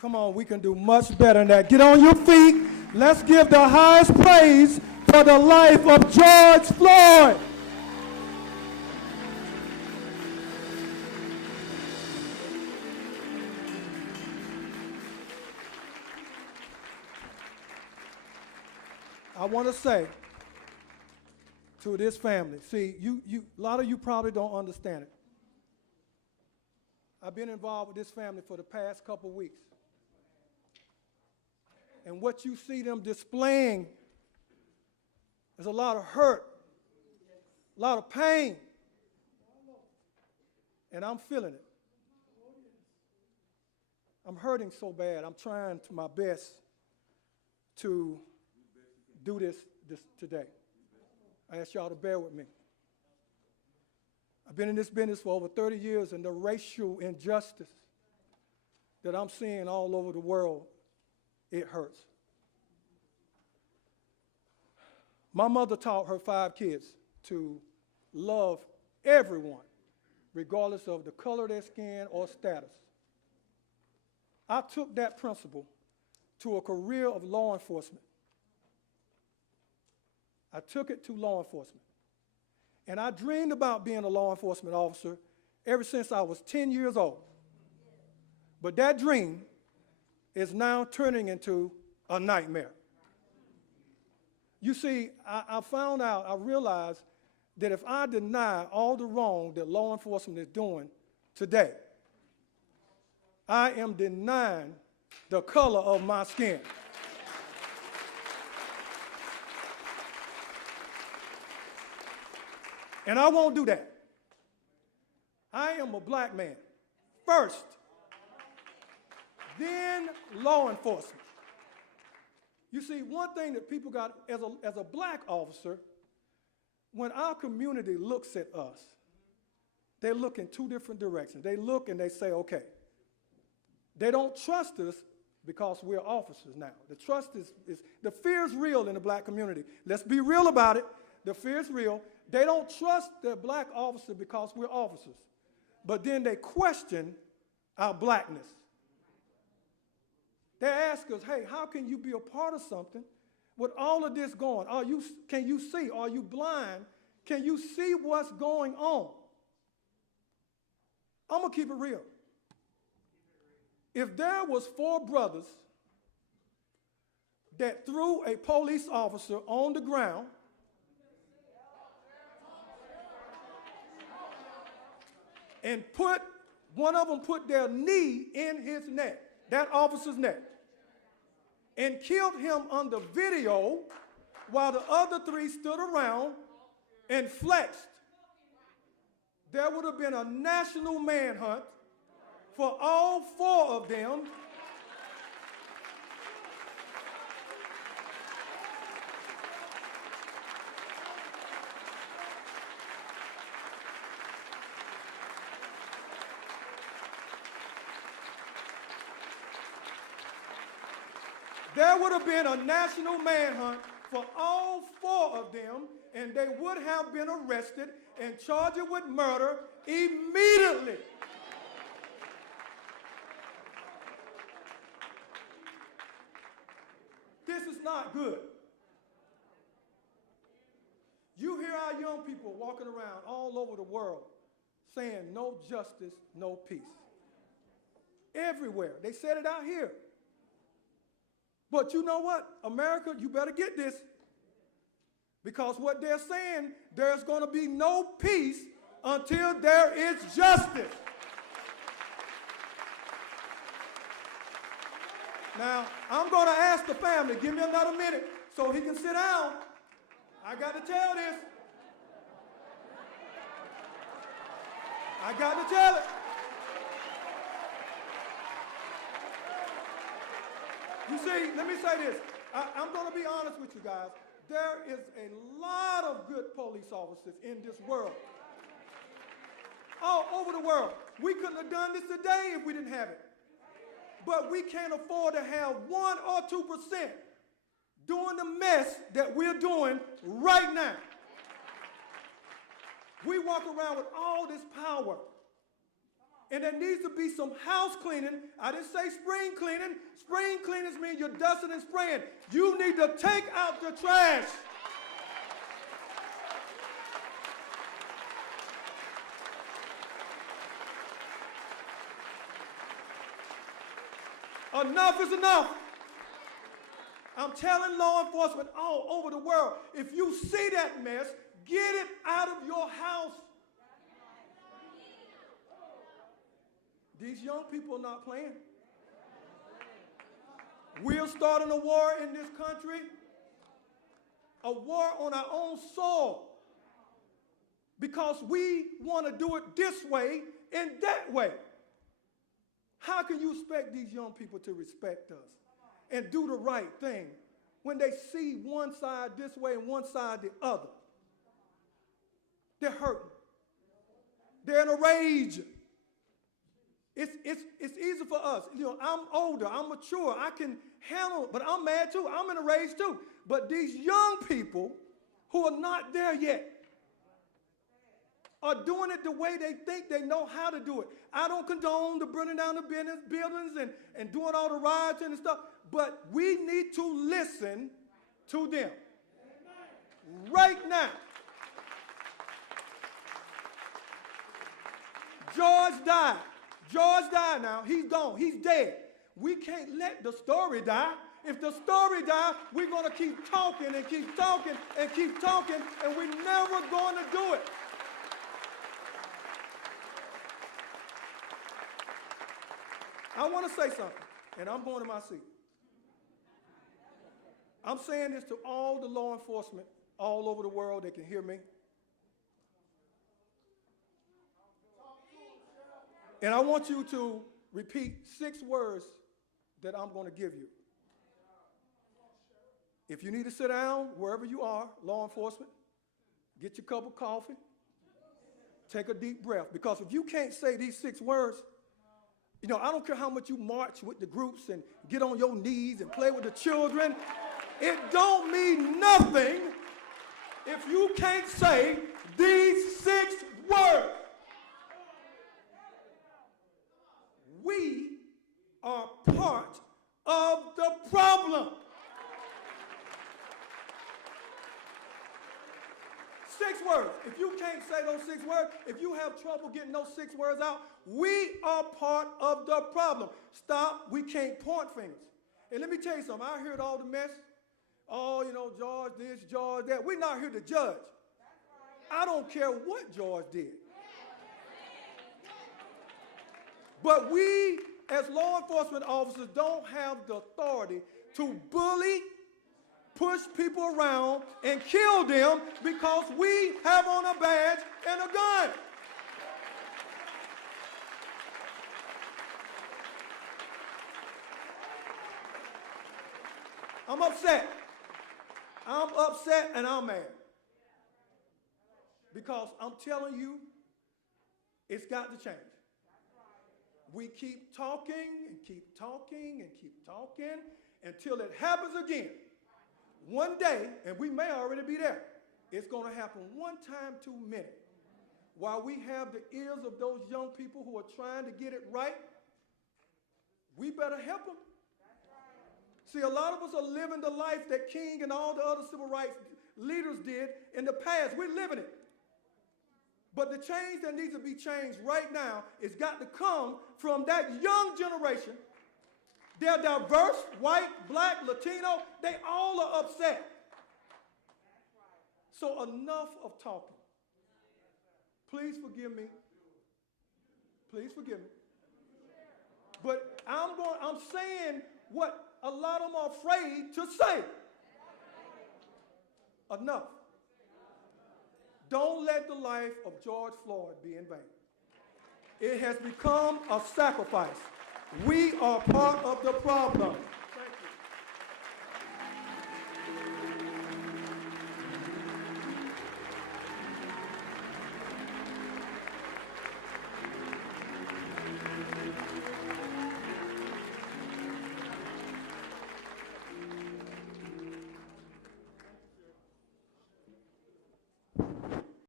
Come on, we can do much better than that. Get on your feet. Let's give the highest praise for the life of George Floyd. I want to say to this family, see, a lot of you probably don't understand it. I've been involved with this family for the past couple weeks. And what you see them displaying is a lot of hurt, a lot of pain, and I'm feeling it. I'm hurting so bad. I'm trying to my best to do this today. I ask y'all to bear with me. I've been in this business for over 30 years, and the racial injustice that I'm seeing all over the world, it hurts. My mother taught her 5 kids to love everyone, regardless of the color of their skin or status. I took that principle to a career of law enforcement. I took it to law enforcement. And I dreamed about being a law enforcement officer ever since I was 10 years old. But that dream is now turning into a nightmare. You see, I realized that if I deny all the wrong that law enforcement is doing today, I am denying the color of my skin. And I won't do that. I am a black man first, then law enforcement. You see, one thing that people got, as a black officer, when our community looks at us, they look in 2 different directions. They look and they say, okay, they don't trust us because we're officers now. The trust the fear is real in the black community. Let's be real about it. The fear is real. They don't trust their black officer because we're officers. But then they question our blackness. They ask us, hey, how can you be a part of something with all of this going? Can you see? Are you blind? Can you see what's going on? I'm going to keep it real. If there was 4 brothers that threw a police officer on the ground, and one of them put their knee in his neck, that officer's neck, and killed him on the video while the other 3 stood around and flexed, there would have been a national manhunt for all 4 of them. There would have been a national manhunt for all 4 of them, and they would have been arrested and charged with murder immediately. This is not good. You hear our young people walking around all over the world saying no justice, no peace. Everywhere. They said it out here. But you know what? America, you better get this. Because what they're saying, there's going to be no peace until there is justice. Now, I'm going to ask the family, give me another minute so he can sit down. I got to tell this. I got to tell it. You see, let me say this. I'm going to be honest with you guys. There is a lot of good police officers in this world. All over the world. We couldn't have done this today if we didn't have it. But we can't afford to have 1 or 2% doing the mess that we're doing right now. We walk around with all this power. And there needs to be some house cleaning. I didn't say spring cleaning. Spring cleanings mean you're dusting and spraying. You need to take out the trash. Enough is enough. I'm telling law enforcement all over the world, if you see that mess, get it out of your house. These young people are not playing. We're starting a war in this country, a war on our own soil, because we want to do it this way and that way. How can you expect these young people to respect us and do the right thing when they see one side this way and one side the other? They're hurting. They're in a rage. It's easy for us. You know, I'm older, I'm mature, I can handle it, but I'm mad too. I'm in a rage too. But these young people who are not there yet are doing it the way they think they know how to do it. I don't condone the burning down the buildings and doing all the riots and stuff, but we need to listen to them right now. George died. George died now. He's gone. He's dead. We can't let the story die. If the story dies, we're going to keep talking and keep talking and keep talking, and we're never going to do it. I want to say something, and I'm going to my seat. I'm saying this to all the law enforcement all over the world that can hear me. And I want you to repeat 6 words that I'm going to give you. If you need to sit down, wherever you are, law enforcement, get your cup of coffee, take a deep breath. Because if you can't say these 6 words, you know, I don't care how much you march with the groups and get on your knees and play with the children. It don't mean nothing if you can't say these 6 words. We are part of the problem. 6 words. If you can't say those 6 words, if you have trouble getting those 6 words out, we are part of the problem. Stop. We can't point fingers. And let me tell you something. I heard all the mess. Oh, you know, George this, George that. We're not here to judge. I don't care what George did. But we, as law enforcement officers, don't have the authority to bully, push people around, and kill them because we have on a badge and a gun. I'm upset. I'm upset and I'm mad. Because I'm telling you, it's got to change. We keep talking and keep talking and keep talking until it happens again. One day, and we may already be there, it's going to happen one time too many. While we have the ears of those young people who are trying to get it right, we better help them. See, a lot of us are living the life that King and all the other civil rights leaders did in the past. We're living it. But the change that needs to be changed right now has got to come from that young generation. They're diverse, white, black, Latino. They all are upset. So enough of talking. Please forgive me. Please forgive me. But I'm saying what a lot of them are afraid to say. Enough. Don't let the life of George Floyd be in vain. It has become a sacrifice. We are part of the problem.